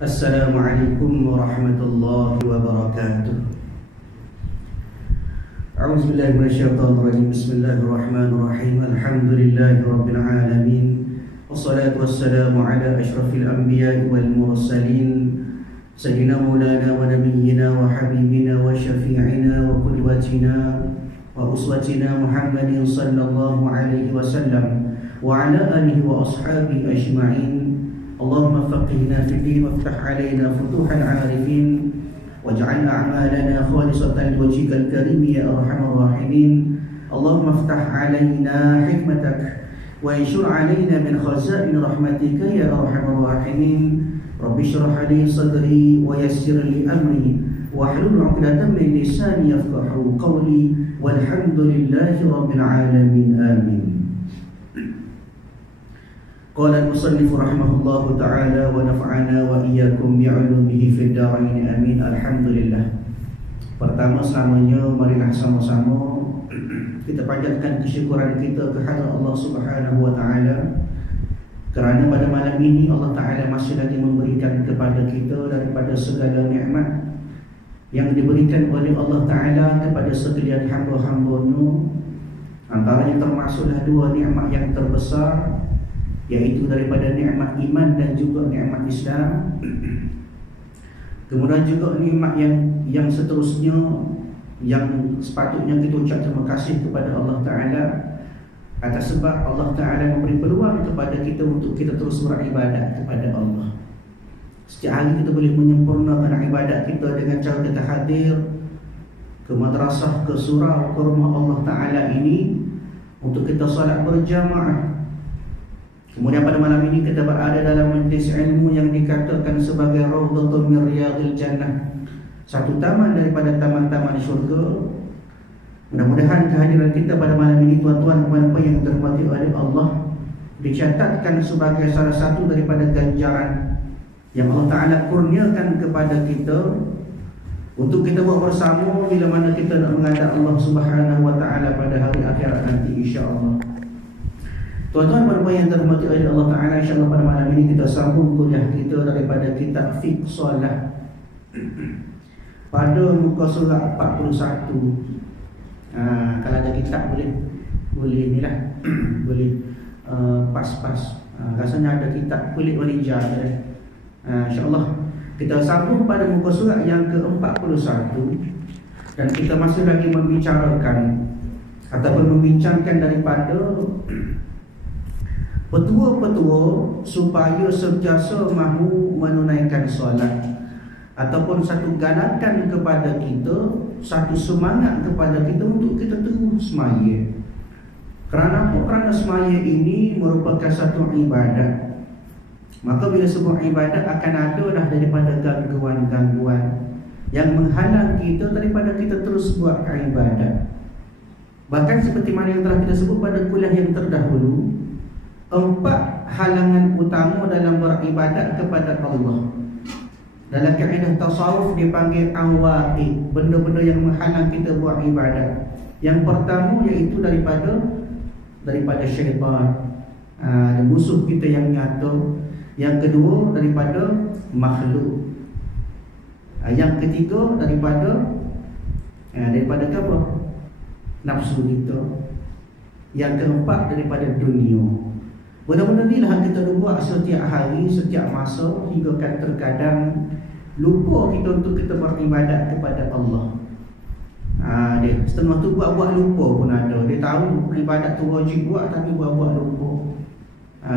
Assalamualaikum warahmatullahi wabarakatuh. A'udzubillahi minasyaitonirrajim. Bismillahirrahmanirrahim. Alhamdulillahi rabbil alamin. Wassalatu wassalamu ala asyrafil anbiya'i wal mursalin sayyidina maulana wa nabiyyina wa habibina wa syafi'ina wa qudwatina wa uswatina Muhammadin sallallahu alaihi wasallam wa ala alihi wa ashabihi ajma'in. Allahumma faqihna fi din waftah alaina futuhal arifin waj'al a'malana khalisatan liwajhikal karim ya arhamar rahimin. Allahumma iftah alaina hikmatak wa anshur alaina min khazain rahmatika ya arhamar rahimin. Rabbi shrah li sadri wa yassir li amri wahlul 'uqdatam min lisani yafqahu qawli walhamdulillahi rabbil alamin. Amin. Qala al-musannif rahimahullahu ta'ala wa nafa'ana wa iyyakum bi'ulumihi fid dharain amin. Alhamdulillah. Pertama selamanya marilah sama-sama kita panjatkan kesyukuran kita kepada Allah Subhanahu wa taala kerana pada malam ini Allah taala masih lagi memberikan kepada kita daripada segala nikmat yang diberikan oleh Allah taala kepada sekalian hamba-hambanya. Antaranya termasuklah dua nikmat yang terbesar, yaitu daripada nikmat iman dan juga nikmat Islam. Kemudian juga nikmat yang seterusnya yang sepatutnya kita ucap terima kasih kepada Allah Ta'ala atas sebab Allah Ta'ala memberi peluang kepada kita untuk kita terus beribadat kepada Allah. Setiap hari kita boleh menyempurnakan ibadat kita dengan cara kita hadir ke madrasah, ke surau, ke rumah Allah Ta'ala ini untuk kita salat berjamaah. Kemudian pada malam ini kita berada dalam majlis ilmu yang dikatakan sebagai Raudhatun min Riyadil Jannah, satu taman daripada taman-taman syurga. Mudah-mudahan kehadiran kita pada malam ini, tuan-tuan dan puan yang dirahmati oleh Allah, dicatatkan sebagai salah satu daripada ganjaran yang Allah Ta'ala kurniakan kepada kita untuk kita buat bersama bila mana kita nak menghadap Allah Subhanahu wa Ta'ala pada hari akhirat nanti, insya-Allah. Tuan-tuan dan puan yang dirahmati oleh Allah Ta'ala, insya-Allah pada malam ini kita sambung kuliah kita daripada kitab Fiqh Solat pada muka surat 41. Kalau ada kitab boleh inilah boleh pas-pas. Rasanya ada kitab kulit walijah. Insya-Allah kita sambung pada muka surat yang ke-41 dan kita masih lagi membicarakan ataupun membincangkan daripada petua-petua supaya sentiasa mahu menunaikan solat, ataupun satu galakan kepada kita, satu semangat kepada kita untuk kita terus semaya. Kerana apa? Kerana semaya ini merupakan satu ibadat. Maka bila sebuah ibadat akan ada dah daripada gangguan-gangguan yang menghalang kita daripada kita terus buat ibadat. Bahkan seperti mana yang telah kita sebut pada kuliah yang terdahulu, 4 halangan utama dalam beribadat kepada Allah. Dalam kaedah tasawuf dipanggil awaiq, benda-benda yang menghalang kita buat ibadat. Yang pertama iaitu daripada syaitan, musuh kita yang nyata. Yang kedua daripada makhluk. Yang ketiga daripada apa? Nafsu kita. Yang keempat daripada dunia. Benda-benda inilah kita buat setiap hari, setiap masa, hingga kan terkadang lupa kita untuk kita beribadat kepada Allah. Dia setengah tu buat lupa pun ada. Dia tahu ibadat tu wajib buat tapi buat lupa.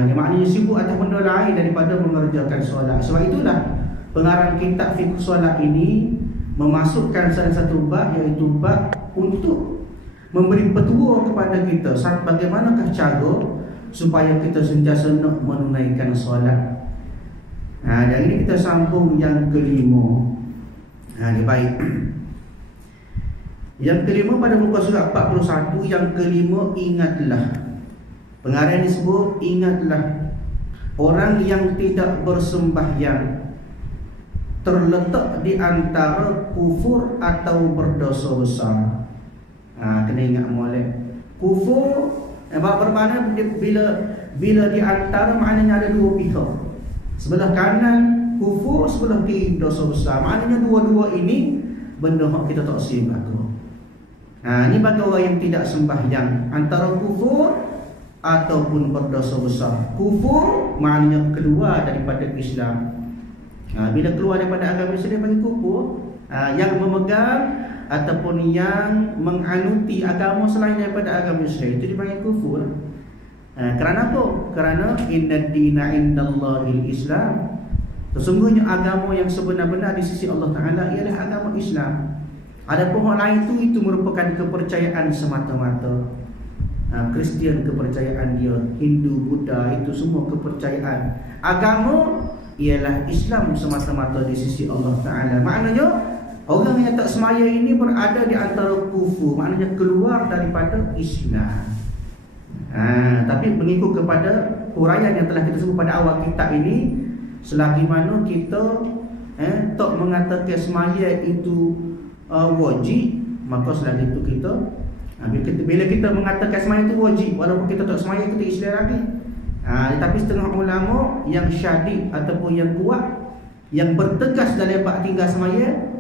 Dia maknanya sibuk atas benda lain daripada mengerjakan solat. Sebab itulah pengarang kitab Fiqh Solat ini memasukkan salah satu bab, iaitu bab untuk memberi petua kepada kita bagaimanakah cara supaya kita sentiasa nak menunaikan solat. Dan ini kita sambung yang kelima. Dia baik. Yang kelima pada muka surat 41, yang kelima, ingatlah. Pengarang disebut ingatlah orang yang tidak bersembahyang terletak di antara kufur atau berdosa besar. Kena ingat molek. Kufur bermakna bila di antara maknanya ada dua pihak. Sebelah kanan kufur, sebelah kiri dosa besar. Maknanya dua-dua ini benda yang kita tak sih berlaku. Ini bagi orang yang tidak sembahyang, antara kufur ataupun berdosa besar. Kufur maknanya keluar daripada Islam. Bila keluar daripada agama Islam, dia panggil kufur. Yang memegang ataupun yang menganuti agama selain daripada agama Islam, itu dipanggil kufur. Kerana apa? Kerana inna dina indallahil Islam. Sesungguhnya agama yang sebenar-benar di sisi Allah Ta'ala ialah agama Islam. Ada pohon lain itu merupakan kepercayaan semata-mata. Kristian kepercayaan dia, Hindu, Buddha, itu semua kepercayaan. Agama ialah Islam semata-mata di sisi Allah Ta'ala. Maknanya orang yang tak semaya ini berada di antara kufur, maknanya keluar daripada Islam. Tapi mengikut kepada huraian yang telah kita sebut pada awal kitab ini, selagi mana kita tak mengatakan semaya itu wajib, maka selagi itu kita bila kita mengatakan semaya itu wajib, walaupun kita tak semaya, kita Islam lagi. Tapi setengah ulama yang syadid ataupun yang kuat, yang bertegas dalam bab tinggal semaya,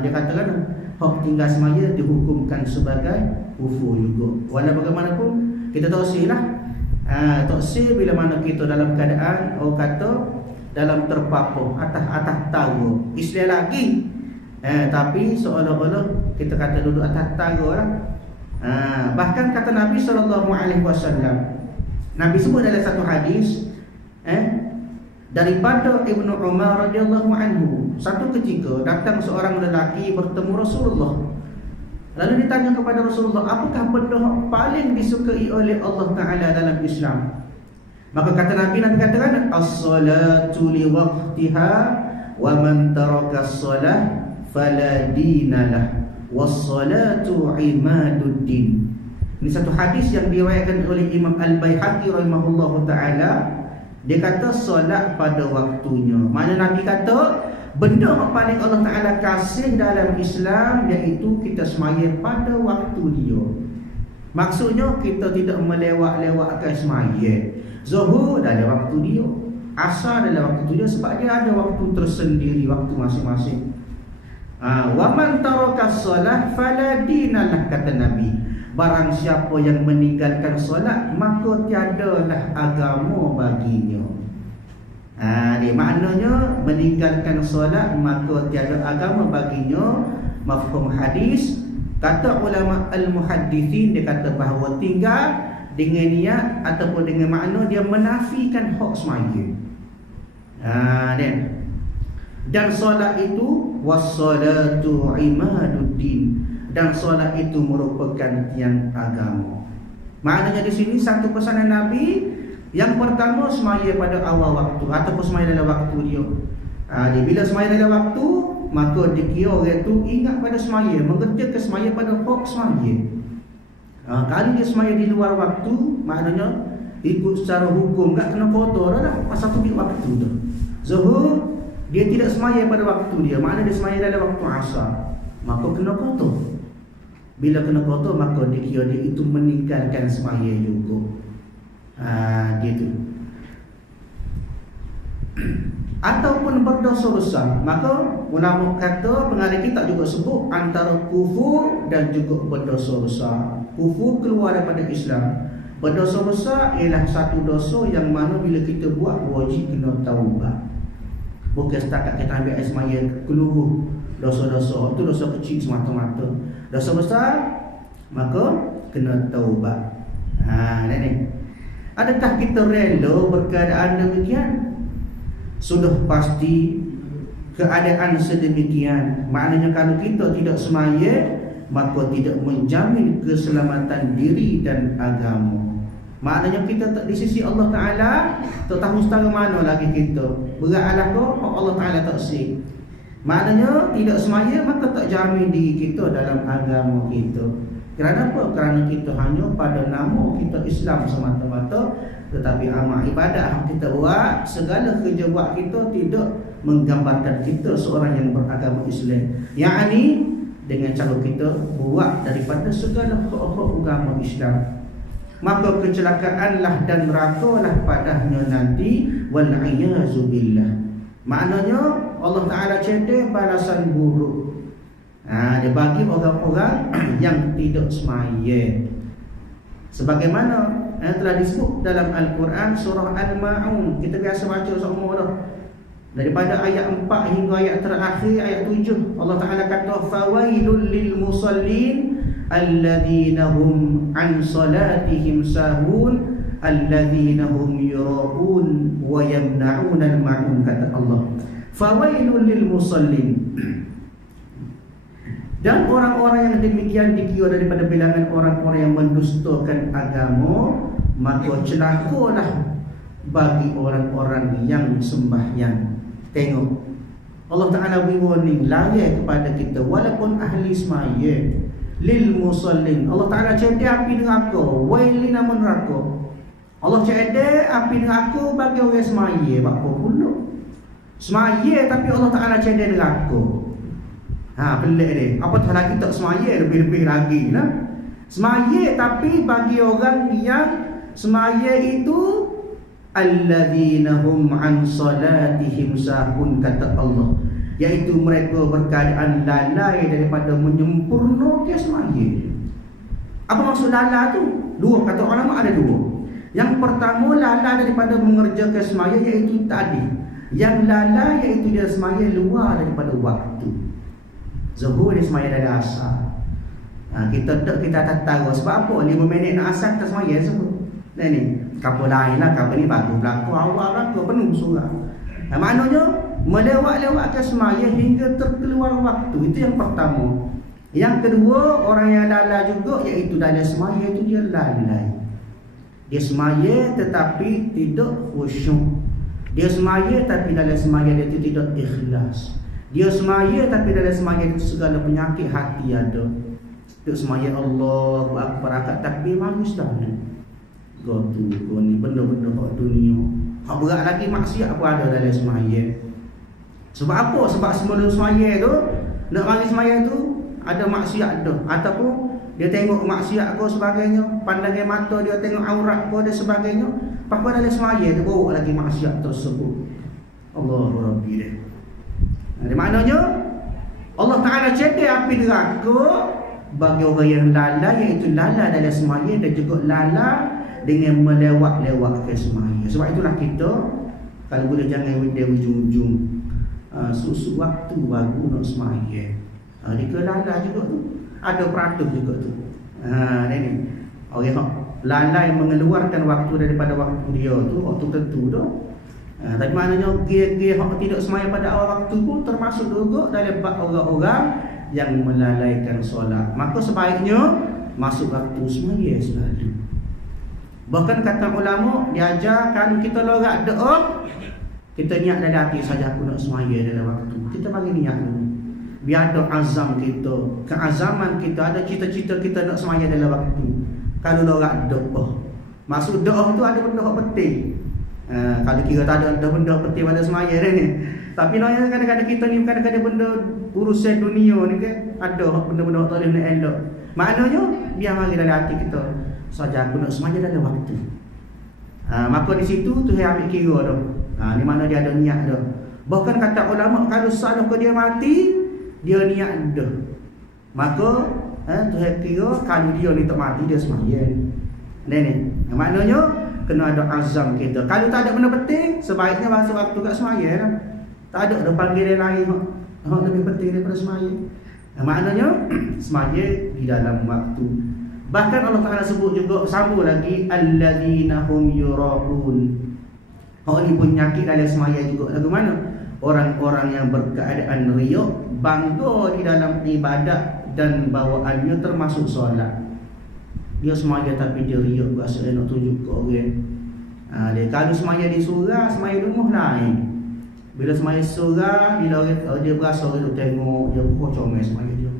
dia katakan hak tinggal semaya dihukumkan sebagai kufur juga. Walau bagaimanapun kita tak silap. Tak sil bila mana kita dalam keadaan orang kata dalam terpapuh atas tangga Islam lagi, tapi seolah-olah kita kata duduk atas tangga lah. Bahkan kata Nabi SAW, Nabi sebut dalam satu hadis daripada Ibnu Umar radhiyallahu anhu, satu ketika datang seorang lelaki bertemu Rasulullah. Lalu ditanya kepada Rasulullah, apakah benda paling disukai oleh Allah Ta'ala dalam Islam? Maka kata Nabi katakan, as-salatu li waqtiha wa man taraka as-salah fala dinalah was-salatu imaduddin. Ini satu hadis yang diriwayatkan oleh Imam Al-Baihaqi rahimahullahu ta'ala. Dia kata solat pada waktunya. Maknanya Nabi kata benda yang paling Allah Ta'ala kasih dalam Islam iaitu kita semaya pada waktu dia. Maksudnya kita tidak melewat-lewatkan semaya. Zuhur dalam waktu dia, Asar dalam waktu dia, sebab dia ada waktu tersendiri, waktu masing-masing. Wa man taraka as-salah fala dinalah, kata Nabi. Barang siapa yang meninggalkan solat, maka tiadalah agama baginya. Dia maknanya meninggalkan solat maka tiada agama baginya. Mafhum hadis, kata ulama al-muhaddithin, dia kata bahawa tinggal dengan niat ataupun dengan makna dia menafikan hak semaya. Dan solat itu was-salatu imaduddin, dan solat itu merupakan tiang agama. Maknanya di sini satu pesanan Nabi. Yang pertama, semaya pada awal waktu ataupun semaya dalam waktu dia. Bila semaya dalam waktu, maka dikira orang itu ingat pada semaya, mengerjakan semaya pada hak semaya. Kalau dia semaya di luar waktu, maknanya ikut secara hukum tak kena kotor dah, pasal tu di waktu tu. Zuhur dia tidak semaya pada waktu dia, maknanya dia semaya dalam waktu asar, maka kena kotor. Bila kena kotor, maka dikira dia itu meninggalkan semaya juga. Gitu. Ataupun berdosa besar, maka ulama kata, pengarang kitab juga sebut antara kufur dan juga berdosa besar. Kufur keluar daripada Islam. Berdosa besar ialah satu dosa yang mana bila kita buat wajib kena taubat. Bukan setakat kita ambil air semaya keluar dosa-dosa, itu dosa kecil semata-mata. Dosa besar maka kena taubat. Ni. Adakah kita rela berkeadaan demikian? Sudah pasti keadaan sedemikian. Maknanya kalau kita tidak semaya, maka tidak menjamin keselamatan diri dan agama. Maknanya kita tak di sisi Allah Ta'ala, tak tahu setara mana lagi kita. Beratlah kau, Allah Ta'ala tak sih. Maknanya tidak semaya, maka tak jamin diri kita dalam agama kita. Kerana apa? Kerana kita hanya pada nama kita Islam semata-mata, tetapi amal ibadah yang kita buat, segala kerja buat kita tidak menggambarkan kita seorang yang beragama Islam. Yang ini dengan cara kita buat daripada segala hak-hak agama Islam, maka kecelakaanlah dan nerakalah padanya nanti, wal-'iyazu billah. Maknanya Allah Ta'ala cedek balasan buruk. Dia bagi orang-orang yang tidak semaya. Sebagaimana yang telah disebut dalam Al-Quran surah Al-Ma'un. Kita biasa baca semua dah. Daripada ayat 4 hingga ayat terakhir, ayat 7, Allah Ta'ala kata fawailul lil musallin alladhina hum an salatihim sahun alladhina hum yura'un wa yamna'un al-ma'un, kata Allah. Fawailul lil musallin, dan orang-orang yang demikian dikira daripada bilangan orang-orang yang mendustakan agama, maka celakalah bagi orang-orang yang sembahyang. Tengok, Allah Ta'ala beri warning, layak kepada kita walaupun ahli semaya. Lil musallin, Allah Ta'ala cedek api neraka, wailin amun neraka. Allah cedek api neraka bagi orang semaya. Apa pula? Semaya tapi Allah Ta'ala cedek neraka. Pelik dia. Apa tak lagi tak semaya, lebih-lebih lagi lah. Semaya tapi bagi orang yang semaya itu alladzina hum an salatihim sahun, kata Allah, iaitu mereka berkeadaan lalai daripada menyempurnakan semaya. Apa maksud lalai tu? Dua, kata ulama ada dua. Yang pertama, lalai daripada mengerjakan semaya, iaitu tadi. Yang lalai iaitu dia semaya luar daripada waktu. Zuhur dia semaya dari asar. Kita tak tahu sebab apa 5 minit nak asar kita semaya zuhur. Dan ni kapal lain lah, kapal ni baru berlaku, awal berlaku penuh surah. Maknanya melewat-lewatkan semaya hingga terkeluar waktu. Itu yang pertama. Yang kedua, orang yang lalai juga, iaitu dalam semaya itu dia lalai. Dia semaya tetapi tidak khusyuk. Dia semaya tapi dalam semaya dia itu tidak ikhlas. Dia semaya tapi dalam semaya itu segala penyakit hati ada. Dia semaya Allahu Akbar, akad takbir manis dah ni. Kau ni benda-benda hak dunia. Hak berat lagi maksiat pun ada dalam semaya. Sebab apa? Sebab sebelum semaya tu, nak mari semaya tu ada maksiat dah, ataupun dia tengok maksiat kau sebagainya, pandangan mata dia tengok aurat kau dan sebagainya. Apa dalam semaya tu bawa lagi maksiat tersebut. Allahu Rabbi dia. Jadi maknanya Allah Ta'ala cedek api neraka bagi orang yang lalai, iaitu lalai dalam semaya dan juga lalai dengan melewat-lewat ke semaya. Sebab itulah kita kalau boleh jangan dia ujung-ujung susu waktu baru nak semaya. Dia lalai juga tu. Ada peratus juga tu. Ini orang lalai mengeluarkan waktu daripada waktu dia tu, waktu tentu tu. Tapi maknanya dia tidak semaya pada awal waktu pun termasuk juga dalam bab orang-orang yang melalaikan solat. Maka sebaiknya masuk waktu semaya selalu. Bahkan kata ulama diajar kalau kita lorak doa, kita niat dalam hati saja aku nak semaya dalam waktu. Kita bagi niat dulu. Biar ada azam kita, keazaman kita, ada cita-cita kita nak semaya dalam waktu. Kalau lorak doa, maksud doa tu ada benda yang penting. Kalau kira tak ada benda penting pada semaya ni. Tapi kadang-kadang kita ni kadang-kadang benda urusan dunia ni kan, ada benda-benda tak boleh nak elok. Maknanya biar mari dalam hati kita saja aku nak semaya dalam waktu. Maka di situ tu saya ambil kira tu. Ni mana dia ada niat dah. Bahkan kata ulama kalau salah ke dia mati, dia niat dah. Maka tu saya kira kalau dia ni tak mati dia semaya. Ni. Maknanya kena ada azam kita. Kalau tak ada benda penting, sebaiknya masuk waktu kat semaya lah. Tak ada panggilan lain hak lebih penting daripada semaya. Maknanya semaya di dalam waktu. Bahkan Allah Ta'ala sebut juga, sambung lagi alladzina hum yura'un. Orang ni pun nyakit dalam semaya juga. Lagu mana? Orang-orang yang berkeadaan riak, bangga di dalam ibadat dan bawaannya termasuk solat. Dia semaya tapi dia riak, berasa dia nak tunjuk ke orang. Dia kalau semaya di surah, semaya di rumah lain. Bila semaya surah, bila dia berasa dia tengok, dia comel semaya dia.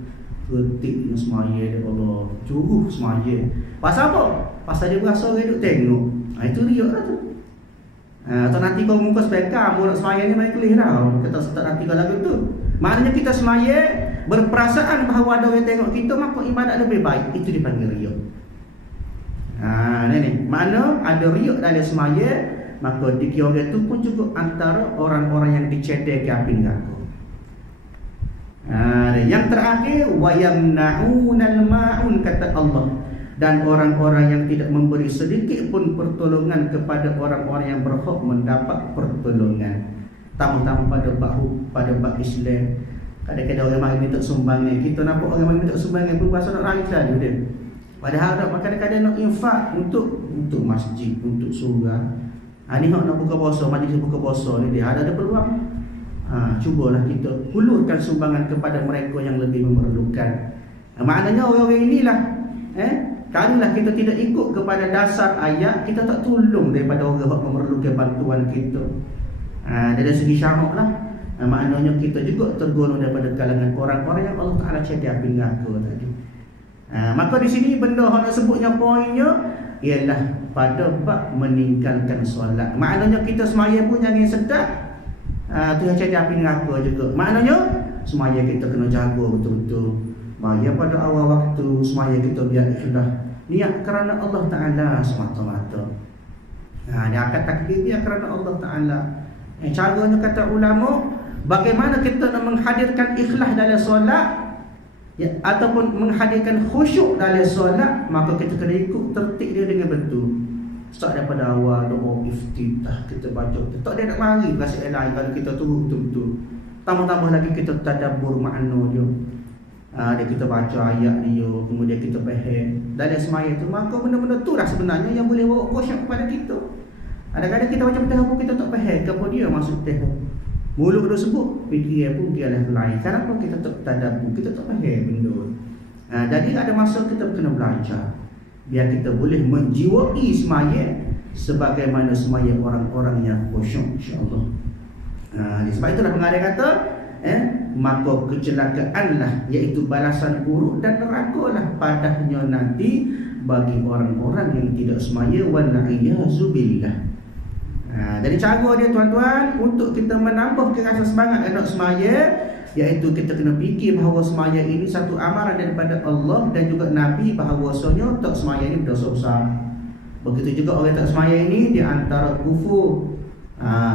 Ketik dia semaya dia, Allah curuh semaya. Pasal apa? Pasal dia berasa dia duk tengok. Itu riak lah tu. Atau nanti kau muka spekar, mu nak semaya ni main kelih dah. Kata start nanti kau lagu tu. Maknanya kita semaya berperasaan bahawa ada orang tengok kita, maka ibadat lebih baik. Itu dipanggil riak. Ni mana ada riak dalam semaya, maka dikira dia tu pun juga antara orang-orang yang dicedek ke api neraka. Yang terakhir, wayamna'unal ma'un, kata Allah, dan orang-orang yang tidak memberi sedikit pun pertolongan kepada orang-orang yang berhak mendapat pertolongan. Tamu-tamu pada bab Islam, kadang-kadang orang mari minta sumbangan. Kita nampak orang mari minta sumbangan pun rasa nak lari saja dia. Padahal kadang-kadang nak infak untuk masjid, untuk surau. Ni nak buka puasa, majlis buka puasa ni dia ada peluang. Cubalah kita hulurkan sumbangan kepada mereka yang lebih memerlukan. Maknanya orang-orang inilah kalaulah kita tidak ikut kepada dasar ayat, kita tak tolong daripada orang yang memerlukan bantuan kita. Dari segi syarak lah, maknanya kita juga tergolong daripada kalangan orang-orang yang Allah Ta'ala cedek api neraka tadi. Maka di sini benda yang nak sebutnya poinnya ialah pada bab meninggalkan solat. Maknanya kita semaya pun jangan sedap Tuhan cedek api neraka juga. Maknanya semaya kita kena jaga betul-betul. Maya pada awal waktu, semaya kita biar ikhlas, niat kerana Allah Ta'ala semata-mata. Dia akan takbir biar kerana Allah Ta'ala. Caranya kata ulama, bagaimana kita nak menghadirkan ikhlas dalam solat, ataupun menghadirkan khusyuk dalam solat, maka kita kena ikut tertib dia dengan betul. Start daripada awal, doa iftitah kita baca, tak dia nak mari kasih lain kalau kita turun betul-betul. Tambah-tambah lagi kita tadabbur makna dia. Kita baca ayat dia, kemudian kita faham dalam semaya tu, maka benda-benda tu lah sebenarnya yang boleh bawa khusyuk kepada kita. Kadang-kadang kita baca petihah pun kita tak faham apa dia maksud petihah. Mulut dia sebut, fikir pun dia lah lain. Kenapa kita tak tadabbur, kita tak faham benda. Jadi ada masa kita kena belajar biar kita boleh menjiwai semaya sebagaimana semaya orang-orang yang khusyuk, insya-Allah. Sebab itulah pengarang kata maka kecelakaanlah, iaitu balasan buruk dan neraka lah padanya nanti bagi orang-orang yang tidak semaya, wal-iyazubillah. Jadi cara dia tuan-tuan untuk kita menambah rasa semangat nak semaya, iaitu kita kena fikir bahawa semaya ini satu amaran daripada Allah dan juga Nabi, bahawasanya tak semaya ini berdosa besar. Begitu juga orang tak semaya ini di antara kufur,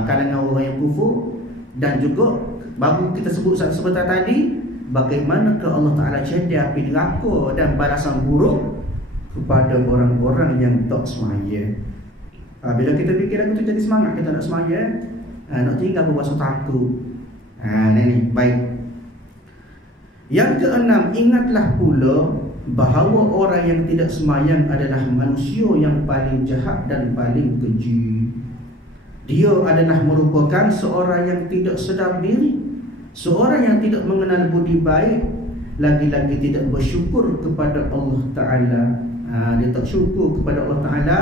kalangan orang yang kufur. Dan juga baru kita sebut sebentar tadi, bagaimana ke Allah Ta'ala cedek api neraka dan balasan buruk kepada orang-orang yang tak semaya. Bila kita fikir aku tu jadi semangat kita nak semaya, nak tinggal berasa takut. Ini baik. Yang keenam, ingatlah pula bahawa orang yang tidak semayang adalah manusia yang paling jahat dan paling keji. Dia adalah merupakan seorang yang tidak sedar diri, seorang yang tidak mengenal budi baik, lagi-lagi tidak bersyukur kepada Allah Ta'ala. Dia tak syukur kepada Allah Ta'ala.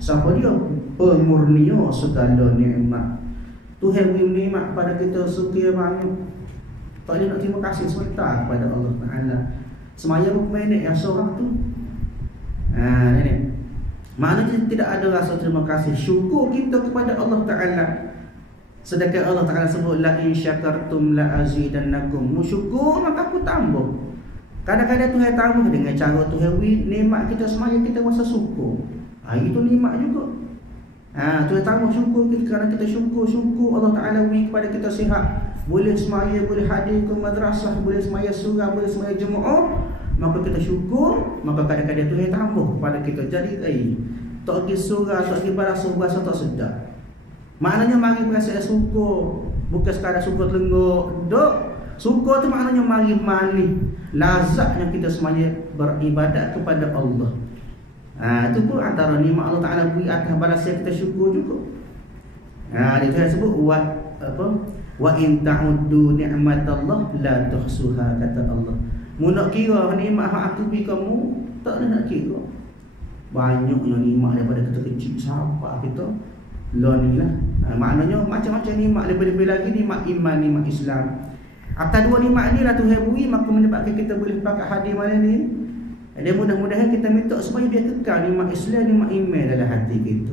Siapa dia? Pemurnia segala nikmat. Tuhan beri nikmat pada kita sekian banyak, tak boleh nak terima kasih sebentar kepada Allah Ta'ala. Semaya pun minit yang seorang tu. Ini maknanya tidak ada rasa terima kasih, syukur kita kepada Allah Ta'ala. Sedangkan Allah Ta'ala sebut, la in syakartum la azidannakum, syukur maka aku tambah. Kadang-kadang Tuhan tambah dengan cara Tuhan beri nikmat kita semaya kita rasa syukur. Itu nikmat juga. Tuhan tambah syukur kita kerana kita syukur Allah Ta'ala beri kepada kita sihat, boleh semaya, boleh hadir ke madrasah, boleh semaya surau, boleh semaya jemaah, maka kita syukur. Maka kadang-kadang Tuhan tambah kepada kita. Jadi tak pergi surau, tak pergi madrasah, rasa tak sedap. Maknanya mari berasa syukur, bukan sekadar syukur telengguk dok. Syukur tu maknanya mari manis lazatnya kita semaya beribadat kepada Allah. Itu pun antara nikmat Allah Ta'ala beri atas balasan kita syukur juga. Dia Tuhan sebut wa in ta'uddu ni'matallah la tuhsuha, kata Allah. Mu nak kira nikmat hak aku beri kamu, tak ada nak kira. Banyaknya nikmat daripada kita kecil sampai kita lah ni lah. Maknanya macam-macam nikmat, lebih-lebih lagi nikmat iman, nikmat Islam. Atas dua nikmat ni lah Tuhan beri, maka menyebabkan kita boleh pakai hadir malam ni. Dan mudah-mudahan kita minta supaya dia kekal nikmat Islam, nikmat iman dalam hati kita.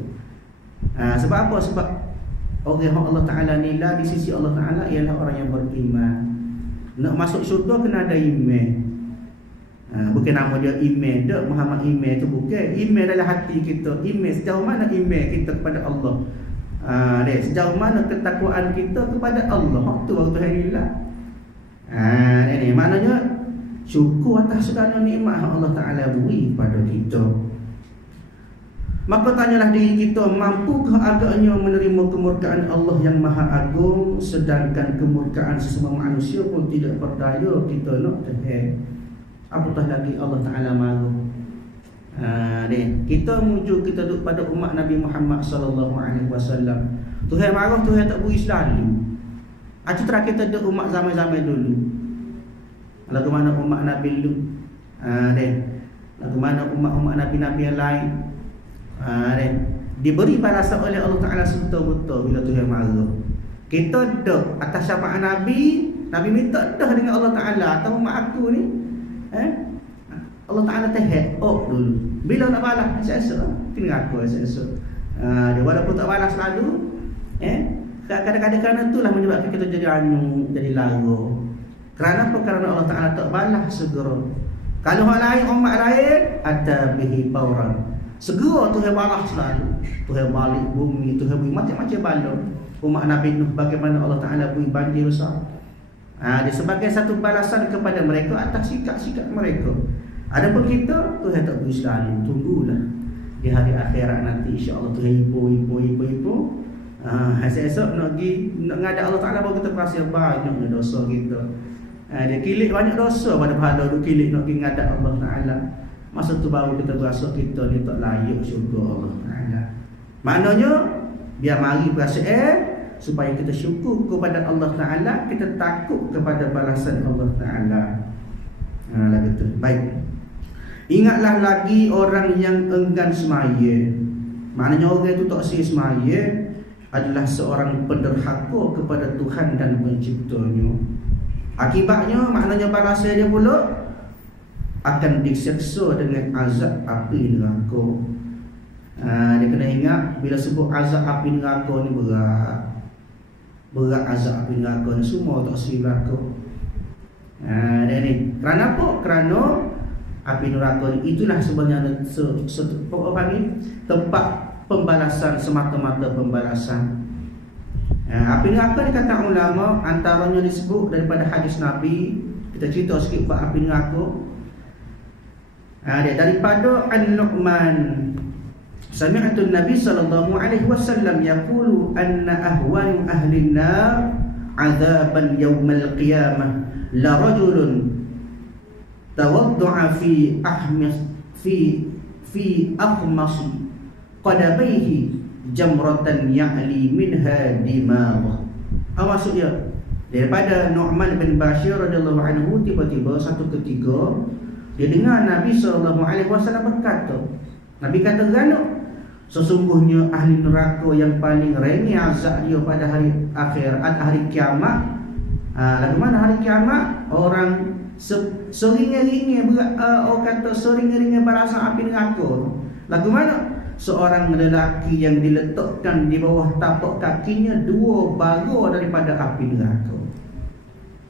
Sebab apa? Sebab orang yang Allah Ta'ala nilai di sisi Allah Ta'ala ialah orang yang beriman. Nak masuk syurga kena ada iman. Bukan nama dia iman, tak Muhammad iman tu bukan. Iman dalam hati kita. Iman sejauh mana iman kita kepada Allah. Sejauh mana ketakwaan kita kepada Allah, tu baru Tuhan hilang. Ini maknanya syukur atas segala nikmat Allah Ta'ala beri pada kita. Maka tanyalah diri kita, mampukah agaknya menerima kemurkaan Allah yang maha agung, sedangkan kemurkaan sesama manusia pun tidak berdaya kita nak Tuhan. Apatah lagi Allah Ta'ala marah. Kita muncul, kita duduk pada umat Nabi Muhammad SAW. Tuhan marah, Tuhan tak beri selalu. Citra kita duduk umat zaman-zaman dulu. Lagu mana umat Nabi Lut, lagu mana umat-umat Nabi-Nabi yang lain, diberi balasan oleh Allah Ta'ala betul-betul bila Tuhan marah. Kita duduk atas syafaat Nabi, Nabi minta dah dengan Allah Ta'ala, atau umat aku ni, Allah Ta'ala tehek dulu. Bila nak balas, esok-esok kena aku esok-esok. Dia walaupun tak balas selalu, kadang-kadang kerana itulah menyebabkan kita jadi anu, jadi lara. Kerana apa? Kerana Allah Ta'ala tak balas segera. Kalau orang lain, umat lain, ada bihi pauran, segera Tuhan balas selalu. Tuhan balik bumi, Tuhan beri macam-macam balon. Umat Nabi Nuh, bagaimana Allah Ta'ala beri banjir besar. Dia sebagai satu balasan kepada mereka atas sikap-sikap mereka. Adapun kita, Tuhan tak beri selalu. Tunggulah di hari akhirat nanti, insya-Allah Tuhan ibu. Esok-esok nak ngadap Allah Ta'ala, baru kita perasa banyak dosa kita. Dia kilik banyak dosa pada pahala tu, kilik nak pergi ngadap Allah Ta'ala. Masa tu baru kita berasa kita ni tak layak syukur Allah Ta'ala. Maknanya biar mari perasaan supaya kita syukur kepada Allah Ta'ala, kita takut kepada balasan Allah Ta'ala. Lagu tu. Baik. Ingatlah lagi orang yang enggan semaya. Maknanya orang itu tak semaya adalah seorang penderhaka kepada Tuhan dan penciptanya. Akibatnya, maknanya balasan dia pula akan diseksa dengan azab api neraka. Dia kena ingat, bila sebut azab api neraka ni berat azab api neraka ni, semua tak neraka. Dan ni kerana apa? Kerana api neraka ni itulah sebenarnya tempat pembalasan, semata-mata pembalasan. Api neraka ni kata ulama, antaranya disebut daripada hadis Nabi. Kita cerita sikit buat api neraka. Dia daripada An-Nu'man, sami'tu Nabi sallallahu alaihi wasallam yaqulu anna ahwanu ahli an-nar 'adzaban yawmal qiyamah la rajulun tawadda'a fi akhmas qadabayhi jamratan ya'li minha dimagh. Maksudnya daripada Nu'man bin Bashir radhiyallahu anhu, tiba-tiba satu ketika dia dengar Nabi SAW berkata, Nabi kata gano, sesungguhnya ahli neraka yang paling ringan azab dia pada hari akhirat, hari kiamat. Lagu mana hari kiamat? Orang seringan-ringan orang kata seringan-ringan balasan api neraka. Lagu mana? Seorang lelaki yang diletakkan di bawah tapak kakinya 2 bara daripada api neraka.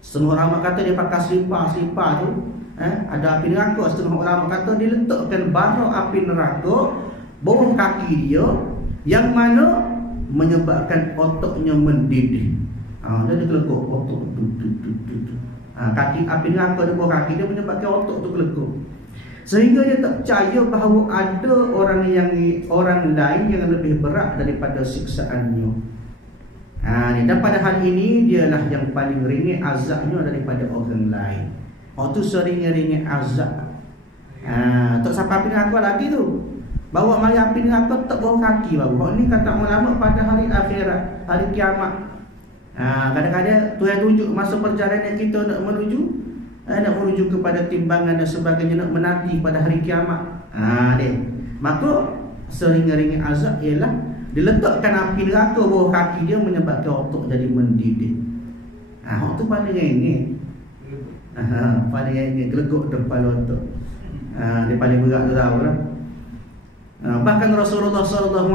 Setengah ulama kata dia pakai selipar tu, ada api neraka. Setengah ulama kata diletakkan bara api neraka bawah kaki dia, yang mana menyebabkan otaknya mendidih. Dia kelekuk otak tu. Kaki api neraka di bawah kaki dia menyebabkan otak tu kelekuk, sehingga dia tak percaya bahawa ada orang lain yang lebih berat daripada siksaannya. Dan pada hal ini dialah yang paling ringan azabnya daripada orang lain. Tu seringan-ringan azab. Tak sampai api neraka lagi tu, bawa mari api neraka tak bawah kaki baru. Ni kata ulama pada hari akhirat, hari kiamat. Kadang-kadang Tuhan tunjuk masa perjalanan kita nak menuju kepada timbangan dan sebagainya, nak menanti pada hari kiamat. Maka seringan-ringan azab ialah diletakkan api neraka bawah kaki dia, menyebabkan otak jadi mendidih. Itu paling ringan. Paling ringan, geleguk kepala otak. Dia paling berat tu tahu lah. Bahkan Rasulullah SAW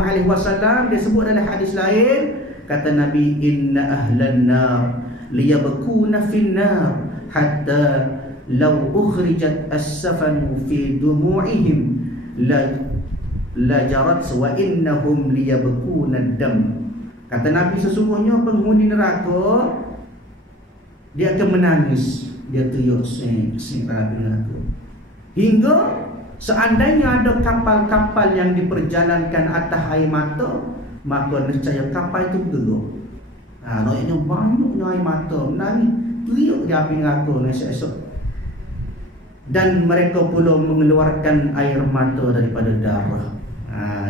dia sebut dalam hadis lain, kata Nabi, inna ahlan nar liyabkuna fin nar hatta law ukhrijat as-safan fi dumu'ihim la jarat wa innahum liyabkuna ad-dam Kata Nabi, sesungguhnya penghuni neraka dia akan menangis, dia teriak sing dalam neraka. Hingga seandainya ada kapal-kapal yang diperjalankan atas air mata, maka nescaya kapal itu bergerak. Naknya banyaknya air mata menangis, teriak di api neraka esok-esok. Dan mereka pula mengeluarkan air mata daripada darah.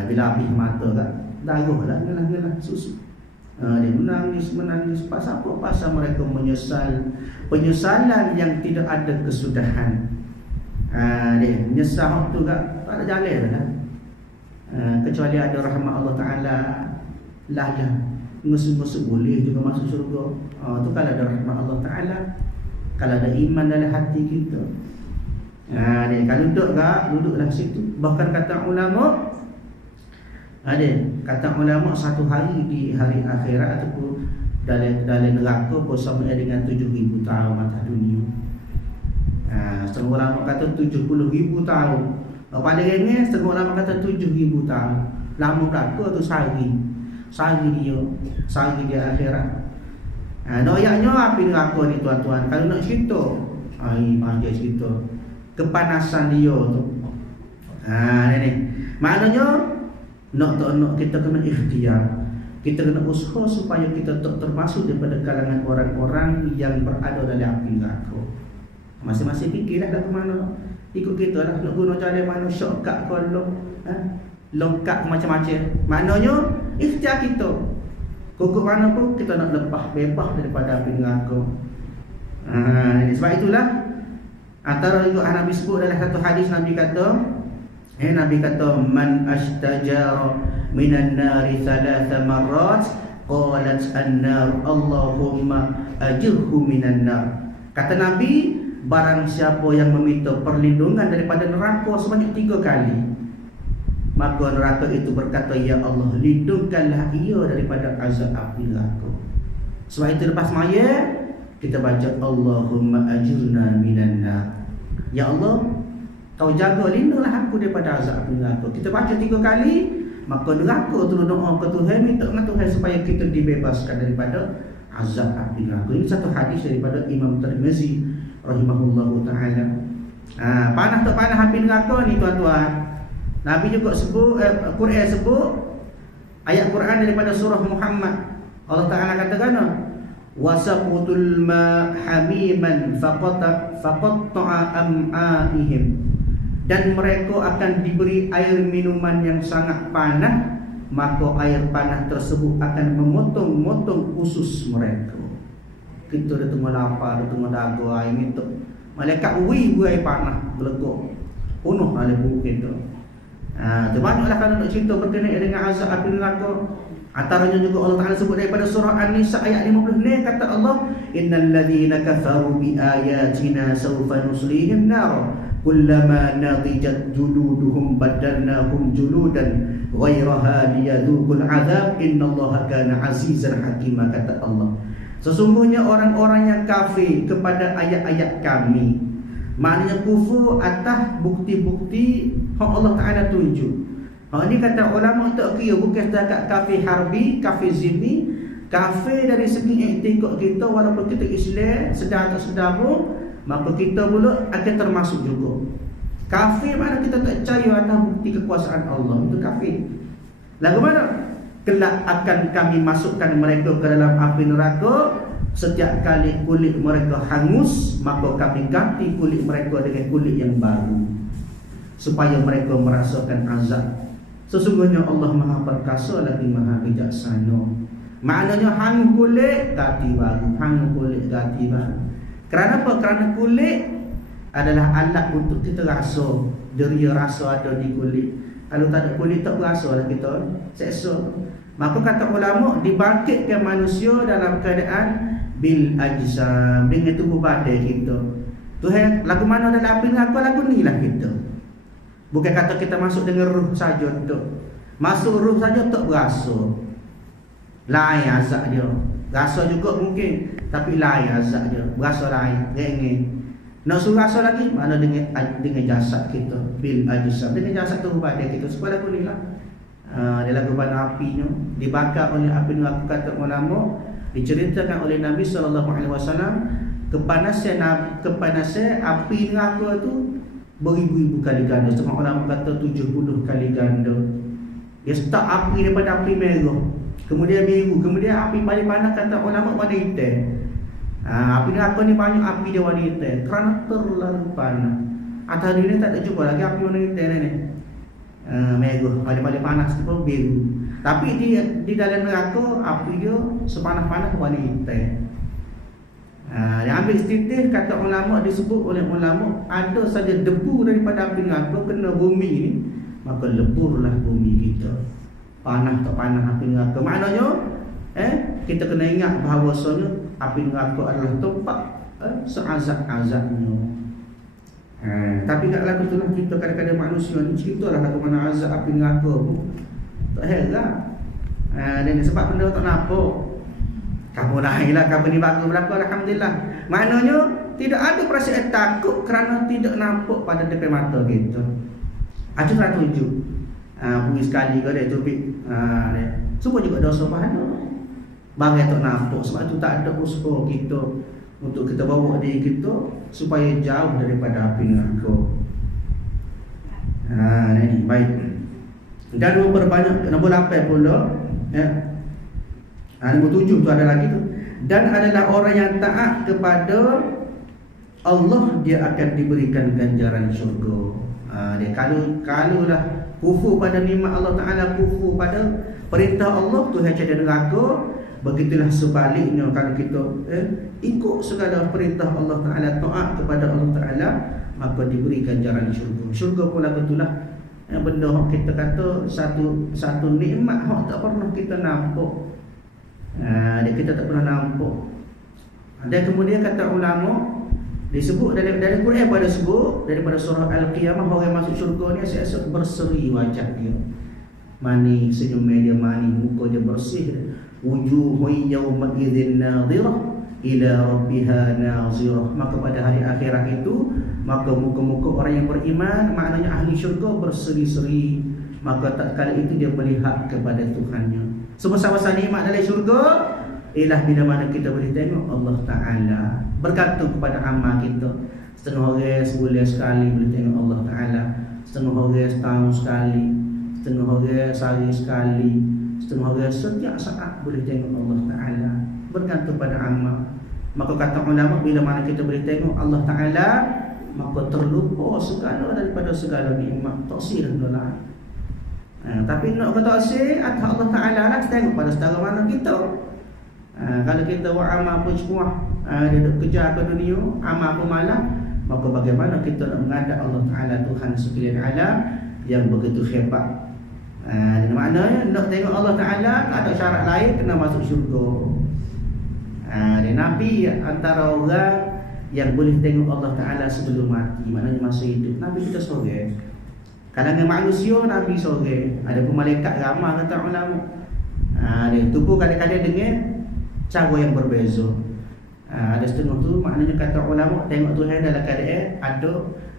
Bila habis mata kan, darah lah, ngelah susu. Dia menangis. Pasal apa? Pasal mereka menyesal penyesalan yang tidak ada kesudahan. Dia menyesal waktu tak ada jalan lah. Kecuali ada rahmat Allah Ta'ala lah. Musuh-musuh boleh juga masuk syurga. Itu kalau ada rahmat Allah Ta'ala, kalau ada iman dalam hati kita. Dia kalau duduklah situ. Bahkan kata ulama, satu hari di hari akhirat ataupun dalam neraka pun sama dengan 7,000 tahun atas dunia. Setengah ulama kata 70,000 tahun. Pada ini setengah ulama kata 7,000 tahun. Lama berapa tu sehari dia akhirat. Noyaknya api neraka ni tuan-tuan. Kalau nak cerita, dia cerita kepanasan dia tu. Ni maknanya nak tak nak kita kena ikhtiar. Kita kena usaha supaya kita tak termasuk daripada kalangan orang-orang yang berada dalam api neraka. Masing-masing fikirlah dah ke mana. Ikut kita lah, nak guna jalan mana, shortcut ke longkap macam-macam. Maknanya ikhtiar kita. Kukuk mana pun kita nak lepas bebas daripada api neraka. Sebab itulah antara juga Nabi sebut dalam satu hadis, Nabi kata man ashtajara minan nari thalatha marrat qalat an-nar Allahumma ajirhu minan nar. Kata Nabi, barang siapa yang meminta perlindungan daripada neraka sebanyak 3 kali, maka neraka itu berkata, ya Allah, lindungkanlah ia daripada azab api neraka. Sebab itu lepas maya kita baca Allahumma ajirna minan nar. Ya Allah, Kau jaga, lindunglah aku daripada azab api neraka. Kita baca 3 kali, maka neraka tu doa ke Tuhan, minta dengan Tuhan supaya kita dibebaskan daripada azab api neraka. Ini satu hadis daripada Imam Tirmizi rahimahullahu ta'ala. Panah tak panah api neraka ni tuan-tuan, Nabi juga sebut, Quran sebut, ayat Quran daripada surah Muhammad. Allah Ta'ala katakan, wasaqutul ma hamiman faqatta'a am'aihim. Dan mereka akan diberi air minuman yang sangat panas, maka air panas tersebut akan memotong-motong usus mereka. Kita dah tengah lapar, dah tengah daga air minta, malaikat air panas belegok penuh oleh buku kita. Banyaklah kalau nak cerita berkenaan dengan azab api neraka. Antaranya juga Allah Ta'ala sebut daripada surah An-Nisa ayat 50 ni, kata Allah, innal ladzina kafaru bi ayatina sawfa nuslihim nar kullama nadijat juluduhum badalnahum juludan ghairaha liyadhuqul azab innallaha kana azizan hakima. Kata Allah, sesungguhnya orang-orang yang kafir kepada ayat-ayat kami, maknanya kufur atas bukti-bukti yang Allah Ta'ala tunjuk. Ini kata ulama tak kira bukan setakat kafir harbi, kafir zimmi, kafir dari segi iktikad kita, walaupun kita Islam sedar tak sedar pun, maka kita pula akan termasuk juga. Kafir mana kita tak percaya atas bukti kekuasaan Allah, itu kafir. Lagu mana? Kelak akan kami masukkan mereka ke dalam api neraka. Setiap kali kulit mereka hangus, maka kami ganti kulit mereka dengan kulit yang baru, supaya mereka merasakan azab. Sesungguhnya Allah Maha Perkasa lagi Maha Bijaksana. Maknanya hang kulit ganti baru, hang kulit ganti baru. Kerana apa? Kerana kulit adalah alat untuk kita rasa, deria rasa ada di kulit. Kalau tak ada kulit tak berasa lah kita seksa. Maka kata ulama, dibangkitkan manusia dalam keadaan bil ajsam, dengan tubuh badan kita. Tuhan, lagu mana dalam api neraka, lagu ni lah kita. Bukan kata kita masuk dengan ruh saja tak. Masuk ruh saja tak berasa. Lain azab dia. Rasa juga mungkin, tapi lain azab dia. Berasa lain, rengeng. Nak suruh rasa lagi, mana dengan jasad kita bil ajsam, dengan jasad tubuh badan kita. Supaya lagu ni lah. Dia lagu pada apinya, dibakar oleh api neraka. Kata ulama, diceritakan oleh Nabi SAW, kepanasan api neraka tu beribu-ribu kali ganda. Setengah ulama kata 70 kali ganda. Dia start api daripada api merah, kemudian biru, kemudian api paling panas kata ulama warna hitam. Api neraka ni banyak api dia warna hitam kerana terlalu panas. Atas dunia tak ada jumpa lagi api warna hitam ni. Merah, paling panas tu pun biru. Tapi di dalam neraka api dia sepanas-panas warna hitam. Yang ambil setitik kata ulama, disebut oleh ulama, ada saja debu daripada api neraka kena bumi ni, maka leburlah bumi kita. Panas tak panas api neraka. Maknanya kita kena ingat bahawasanya api neraka adalah tempat seazab-azabnya. Tapi kat lagu tu lah, kita kadang-kadang manusia ni ceritalah lagu mana azab api neraka pun tak heran. Dan sebab benda tak nampak. Kamu lahirlah, kamu ni bagus berlaku, alhamdulillah. Maknanya tidak ada perasaan takut kerana tidak nampak pada depan mata kita. Itu tak tunjuk. Pergi sekali ke dia tubik. Semua juga dosa pahala. Barang tak nampak. Sebab itu tak ada usaha kita untuk kita bawa diri kita supaya jauh daripada api neraka. Ini baik. Dan berbanyak nombor 8 pula. Nombor 7 tu ada lagi tu. Dan adalah orang yang taat kepada Allah, dia akan diberikan ganjaran syurga. Dia kalau lah kufur pada nikmat Allah Ta'ala, kufur pada perintah Allah tu hanya ada neraka. Begitulah sebaliknya, kalau kita ikut segala perintah Allah Ta'ala, taat kepada Allah Ta'ala, maka diberi ganjaran syurga. Syurga pula betulah benda kita kata satu nikmat hak tak pernah kita nampak. Kita tak pernah nampak. Dan kemudian kata ulama, disebut dari Quran pada sebut daripada surah Al-Qiyamah, orang masuk syurga ni asyik berseri wajah dia, manis, senyum dia manis, muka dia bersih. Wujuhun yawma idzin nadhirah ila rabbiha nazirah. Maka pada hari akhirat itu, maka muka-muka orang yang beriman, maknanya ahli syurga, berseri-seri. Maka tatkala itu dia melihat kepada Tuhannya. Semasa-masa nikmat dalam syurga ialah bila mana kita boleh tengok Allah Ta'ala, bergantung kepada amal kita. Setengah orang sebulan sekali boleh tengok Allah Ta'ala, setengah orang setahun sekali, setengah orang sehari sekali, setengah orang setiap saat boleh tengok Allah Ta'ala, bergantung pada amal. Maka kata ulama, bila mana kita boleh tengok Allah Ta'ala, maka terlupa segala daripada segala nikmat. Taksir adalah tapi nak kata taksir atas Allah Ta'ala lah, tengok pada setara mana kita. Kalau kita buat amal pun semua, dia duduk kerja ke dunia, amal pun malah, maka bagaimana kita nak menghadap Allah Ta'ala, Tuhan sekalian alam yang begitu hebat. Dan maknanya nak tengok Allah Ta'ala tak ada syarat lain, kena masuk syurga. Dan Nabi antara orang yang boleh tengok Allah Ta'ala sebelum mati, maknanya masa hidup. Nabi kita seorang. Kalangan manusia Nabi seorang. Ada pun malaikat ramah kata ulama. Dia tu pun kadang-kadang dengan cara yang berbeza. Ada setengah tu maknanya kata ulama tengok Tuhan dalam keadaan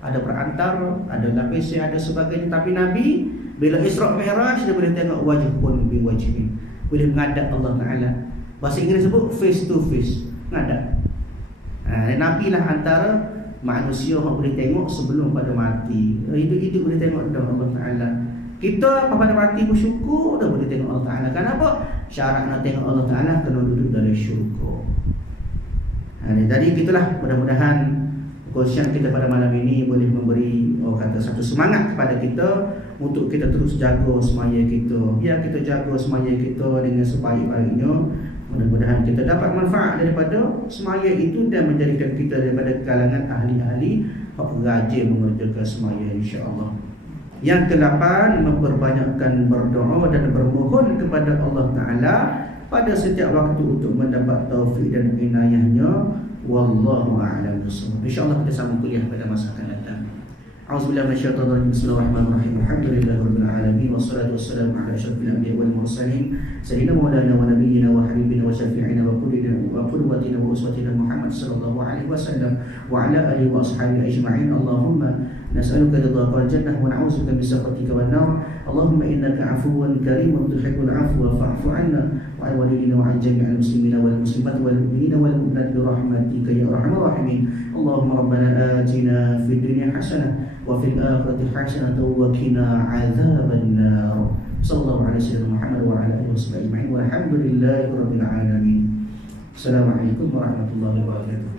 ada perantara, ada lapis, ada sebagainya. Tapi Nabi bila Isra' Mi'raj dia boleh tengok wajah pun bi wajhi. Boleh menghadap Allah Ta'ala. Bahasa Inggeris sebut face to face, menghadap. Nabi lah antara manusia yang boleh tengok sebelum pada mati. Hidup-hidup boleh tengok dah Allah Ta'ala. Kita pada mati bersyukur dah boleh tengok Allah Ta'ala. Kenapa? Syarat nak tengok Allah Ta'ala kena duduk dalam syurga. Jadi gitulah, mudah-mudahan perkongsian kita pada malam ini boleh memberi satu semangat kepada kita untuk kita terus jaga semaya kita. Biar kita jaga semaya kita dengan sebaik-baiknya. Mudah-mudahan kita dapat manfaat daripada semaya itu dan menjadikan kita daripada kalangan ahli-ahli yang rajin mengerjakan semaya, insya-Allah. Yang ke-8, memperbanyakkan berdoa dan bermohon kepada Allah Ta'ala pada setiap waktu untuk mendapat taufik dan inayahnya. Wallahu a'lam bishawab. InsyaAllah kita sambung kuliah pada masa akan datang. A'udzubillahi minasyaitonir rajim. Bismillahirrahmanirrahim. Alhamdulillahirabbil alamin wassalatu wassalamu ala asyrafil anbiya'i wal mursalin sayyidina maulana wa nabiyyina wa habibina wa syafi'ina wa qudwatina wa uswatina Muhammad sallallahu alaihi wasallam wa ala alihi wa ashabihi ajma'in. Allahumma نسألك رضاك والجنة ونعوذ بك من سخطك والنار. اللهم إنك عفو كريم تحب العفو فاعف عنا وعن والدينا وعن جميع المسلمين والمسلمات والمؤمنين والمؤمنات برحمتك يا أرحم الراحمين. اللهم ربنا آتنا في الدنيا حسنة وفي الآخرة حسنة وقنا عذاب النار. صلى الله على سيدنا محمد وعلى آله وصحبه أجمعين والحمد لله رب العالمين. السلام عليكم ورحمة الله وبركاته.